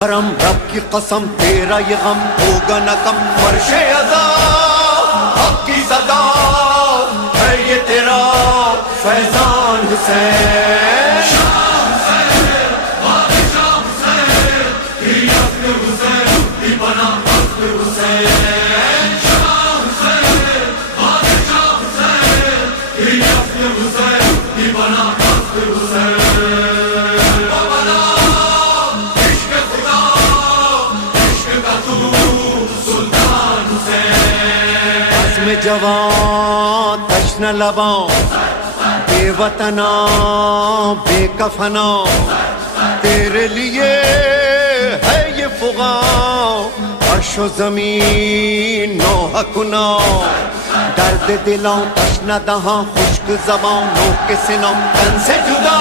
کرم رب کی قسم تیرا یہ غم ہوگا نہ کم، فرش ازا حق کی صدا ہے یہ تیرا فیضان حسین۔ میں جوان تشنہ لباں بے وطنا بے کفنا، تیرے لیے ہے یہ فغاں عرش و زمین نوحہ کنا، درد دلاں تشنہ دہاں خشک زباں نوح کے سنوں تن سے جدا